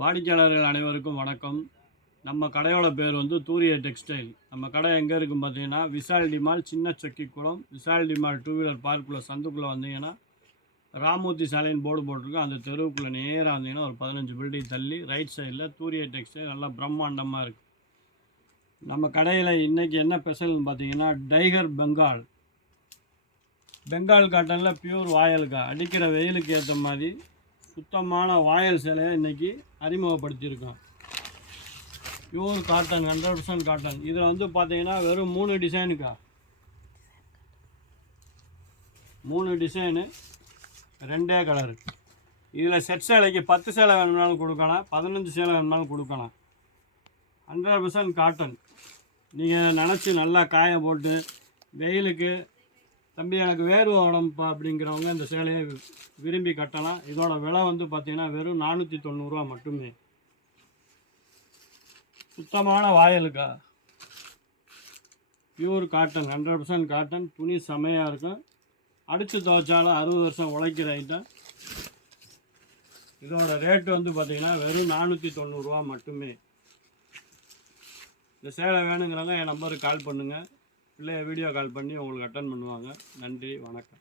வாடிக்கையாளர்கள் அனைவருக்கும் வணக்கம். நம்ம கடையோட பேர் வந்து தூரிய டெக்ஸ்டைல். நம்ம கடை எங்கே இருக்குன்னு பார்த்தீங்கன்னா, விசால் டிமால் சின்ன Chokkikulam, Vishal De Mall two wheeler பார்க்குள்ளே சந்துக்குள்ளே வந்தீங்கன்னா, ராமூர்த்தி சாலைன்னு போர்டு போட்டிருக்கோம். அந்த தெருவுக்குள்ளே நேராக வந்தீங்கன்னா ஒரு 15 பில்டிங் தள்ளி ரைட் சைடில் தூரிய டெக்ஸ்டைல் நல்லா பிரம்மாண்டமாக இருக்குது. நம்ம கடையில் இன்றைக்கி என்ன ஸ்பெஷல்னு பார்த்தீங்கன்னா, டைகர் பெங்கால் காட்டனில் பியூர் வாயலுக்கா அடிக்கிற வெயிலுக்கு ஏற்ற மாதிரி சுத்தமான வாயல் சேலையை இன்றைக்கி அறிமுகப்படுத்தியிருக்கோம். Pure cotton, 100% cotton. இதில் வந்து பார்த்தீங்கன்னா வெறும் 3 டிசைனுக்கா, 3 டிசைனு, 2 கலரு. இதில் செட் சேலைக்கு 10 சேலை வேணும்னாலும் கொடுக்கலாம், 15 சேலை வேணும்னாலும் கொடுக்கலாம். 100% காட்டன். நீங்கள் நினச்சி நல்லா காய போட்டு வெயிலுக்கு தம்பி எனக்கு வேர்வை உடம்பு அப்படிங்கிறவங்க இந்த சேலையை விரும்பி கட்டலாம். இதோட விலை வந்து பார்த்திங்கன்னா வெறும் 490 ரூபா மட்டுமே. சுத்தமான வாயலுக்கா, பியூர் காட்டன், 100% காட்டன். துணி செமையாக இருக்கும். அடித்து துவைச்சாலும் 60 வருஷம் உழைக்கிற ஐட்டம். இதோட ரேட்டு வந்து பார்த்திங்கன்னா வெறும் 490 ரூபா மட்டுமே. இந்த சேலை வேணுங்கிறவங்க என் நம்பருக்கு கால் பண்ணுங்கள், இல்லை வீடியோ கால் பண்ணி உங்களுக்கு அட்டன் பண்ணுவாங்க. நன்றி, வணக்கம்.